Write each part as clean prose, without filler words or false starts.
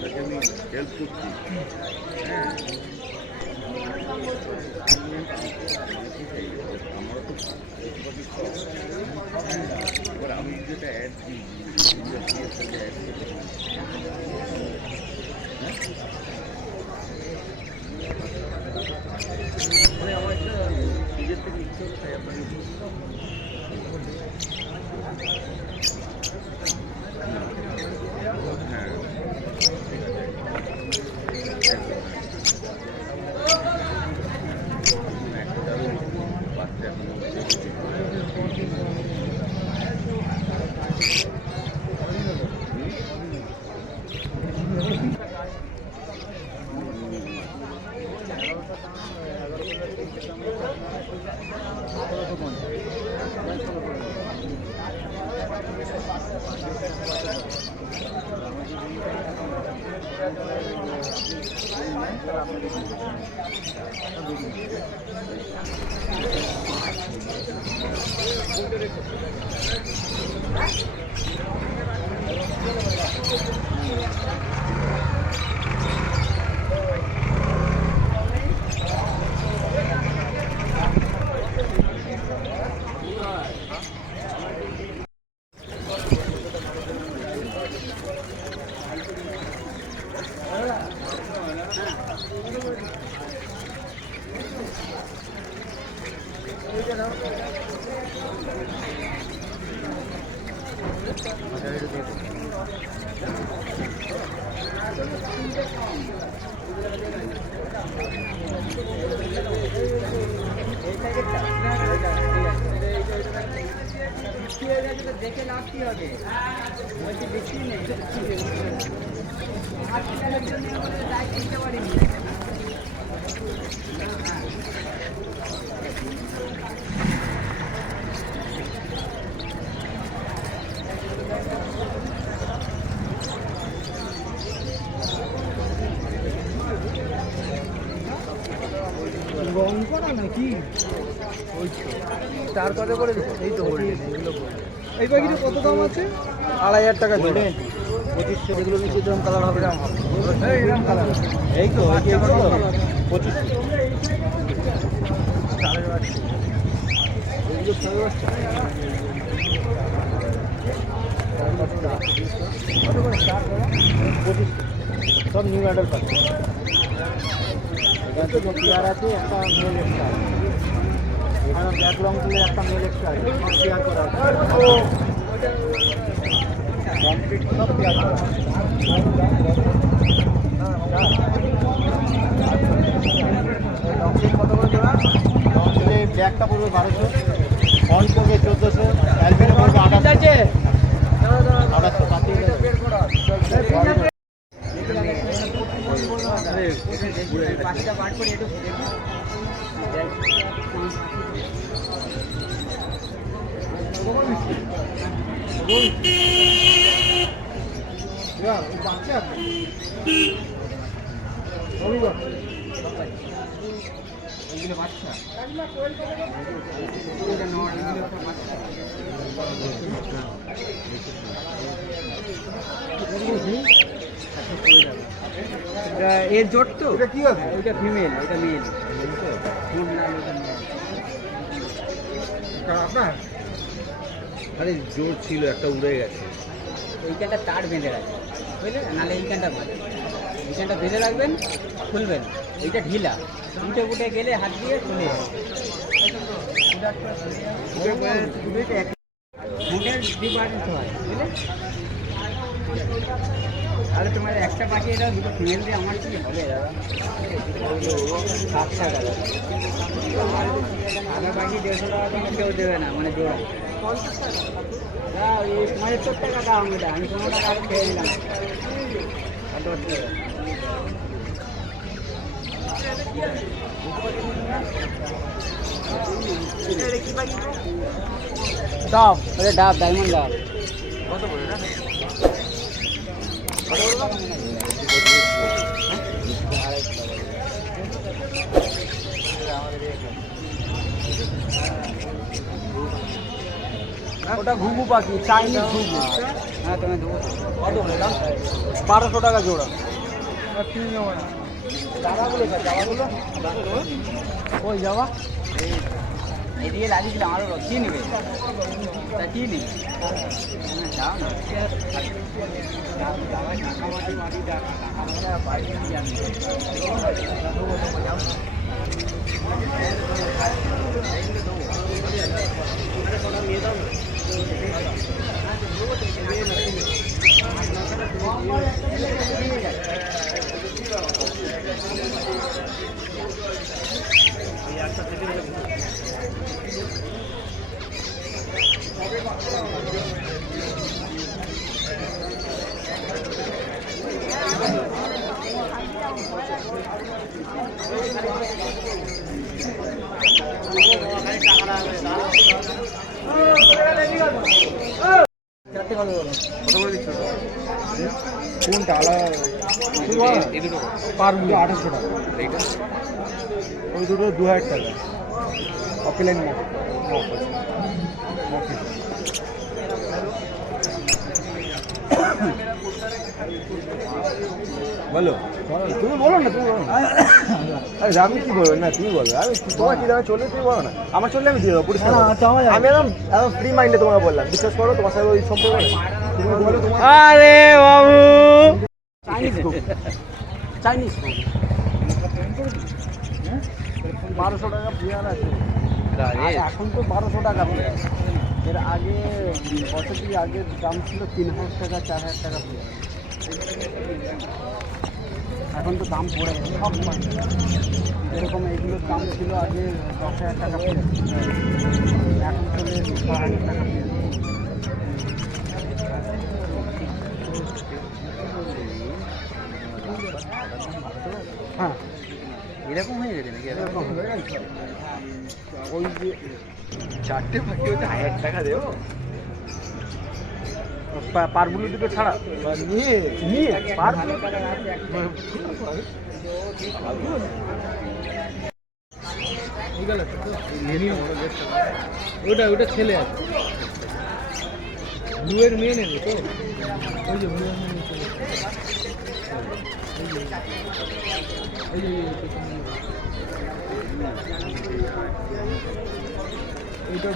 তাকে আমি হেল্প করছি। হ্যাঁ, আমারও তো পশুপাখি শখ। হ্যাঁ, এবার আমি যেটা অ্যাড দিই, অ্যাড করি। মানে আমার একটা নিজের থেকে ইচ্ছে হলো, তাই আপনাকে হ্যাঁ ঠিক আছে, একটা বাচ্চা এখন দেখে লাভ কি হবে? বলছি দেখি নেই কিনতে পারিনি। গরম করা নাকি চার কত করে এই তো এই পাখিটা কত দাম আছে? 2500 টাকা জোড়া। 2500। যেগুলো নিচে যেরকম কালার হবে এরকম কালার এই তো 2500। সব নিউ অর্ডার পাচ্ছে। এখানে তো পেয়ার আছে, একটা মেল এক্সট্রা আছে। এখানে ব্যাক লং তুলে একটা মেল এক্সট্রা আছে, সব পেয়ার করা আছে। কমপ্লিট সব পেয়ার করা আছে। কত করে জোড়া? লং তুলে ব্যাকটা পড়বে 1200, ফ্রন্ট পড়বে 1400, অ্যালবিনো পড়বে 2800। 2800 কাটিয়ে পাখিটা বার করে একটু এর জোট তো এটা কি আছে? ওইটা ফিমেল, এটা মেল। আপনার আরে জোর ছিল, একটা উড়ে গেছে। এইখানটা তার বেঁধে রাখবেন, বুঝলেন? নাহলে এইখানটা বেঁধে রাখবেন, খুলবেন। এইটা ঢিলা, উঠে উঠে গেলে হাত দিয়ে খুলে যাবে। হয় বুঝলেন? তাহলে তোমার একটা পাখি এটা দুটো ফিমেল দিয়ে আমার কি হবে দাদা? 7 টাকা। আমার পাখি 150 টাকা তোমার কেউ দেবে না, মানে জোড়া 50 টাকা। তোমাদের 70 টাকা দাম, এটা আমি 15 টাকা আগে খেয়ে নিলাম। ডাব, আরে ডাব, ডায়মন্ড ডাব। কত করে না? ওটা ঘুঘু পাখি, চাইনিজ ঘুঘু। হ্যাঁ তুমি দেবো। কত বললাম? 1200 টাকা জোড়া। জামাগুলো ওই জামা এদিকে লাগিয়েছিলাম আরও কি নেবে তা কি নেবে যাও না কোনটা আলাদা? এই দুটো পারগুলো 2800 টাকা। এইটা ওই দুটো 2000 টাকা। অফলাইন বলো, তুমি বলো না, তুমি বলো না। আরে আমি কি বলবো না, তুমি বলো। আমি তোমার কি দামে চলে তুমি বলো না, আমার চললে আমি দিয়ে দেবো পরিষ্কার। আমি একদম ফ্রি মাইন্ডে তোমাকে বললাম, বিশ্বাস করো তোমার সাথে ওই সম্পর্ক নেই। তুমি বলো তোমার। আরে বাবু চাইনিজ 1200 টাকা পেয়ার আছে এখন তো 1200 টাকা পেয়ার। এর আগে বছর কি আগে দাম ছিল 3000 টাকা 4000 টাকা পেয়ার। এখন তো দাম পড়ে গেছে সব মাছ। এরকম এগুলোর দাম ছিল আগে 10,000 টাকা পেয়ার, এখন চলে 6,000 টাকা পেয়ার। হ্যাঁ এরকম হয়ে গেছে নাকি? এরকম ওই যে 4টে পাখি হচ্ছে 1000 টাকা দেবো। পারগুলো দুটো ছাড়া নিয়ে নিয়ে পারগুলো ওটা ওটা ছেলে আছে, ব্লুয়ের মেয়ে নেবে তো। ওই যে ব্লুয়ের মেয়ে এইটা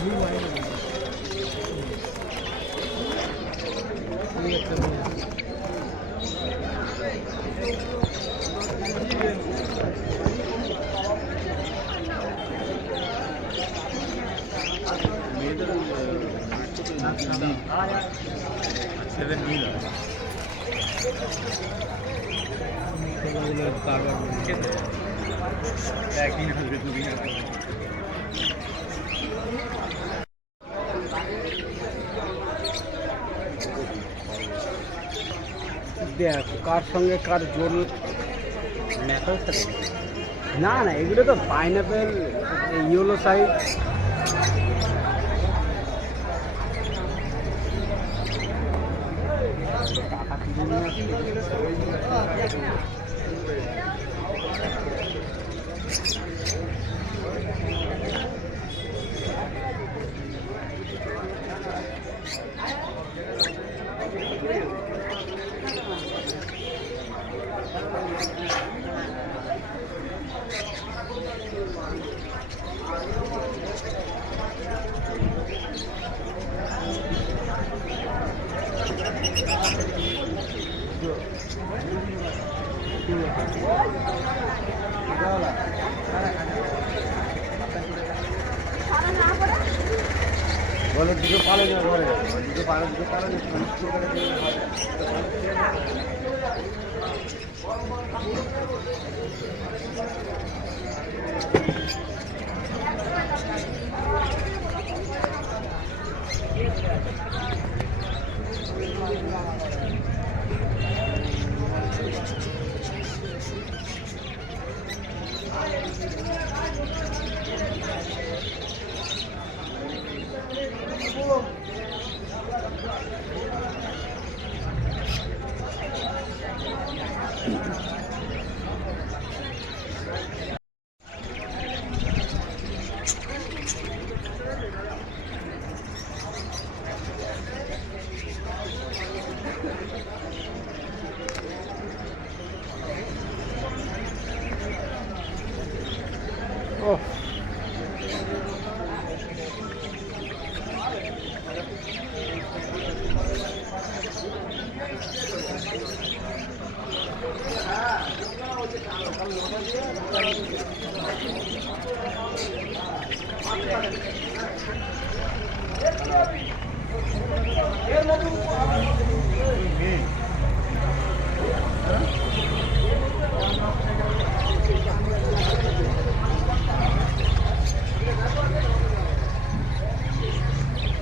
ব্লু লাইন দেখ কার সঙ্গে কার জোর। না না এগুলো তো পাইনাপেল, ইয়েলো সাইজ। টাকা তুলে নিয়ে আসছে। বলো দুটো পালে যাবে ঘরে, দুটো পালে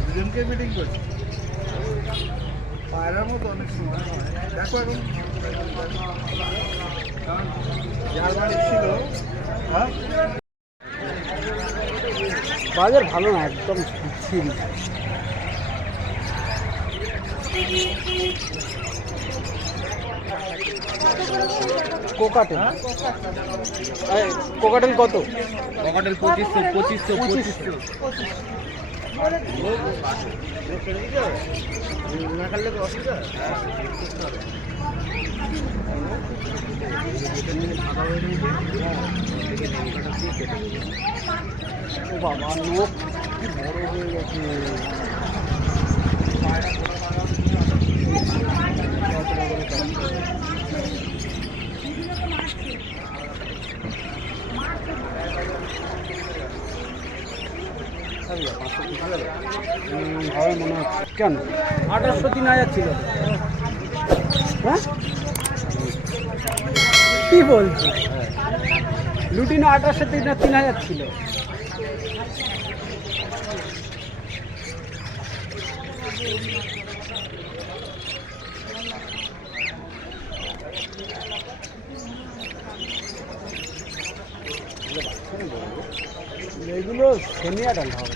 দুজনকে মিটিং করছি পায়রার মতো অনেক সময় দেখো এখন যার বাড়ি ছিল হ্যাঁ বাজার ভালো না একদম বিচ্ছিরি। কোকাটেল কোকাটেল কত? পকেটের 2500 না খালে তো অসুবিধা। ও বাবা লোক কি বড় হয়ে গেছে। হবে মনে হচ্ছে। কেন 1800-3000 ছিল? হ্যাঁ কি বলছি? লুটিনো 1800-3000 ছিল। এগুলো সেমি অ্যাডাল্ট হবে।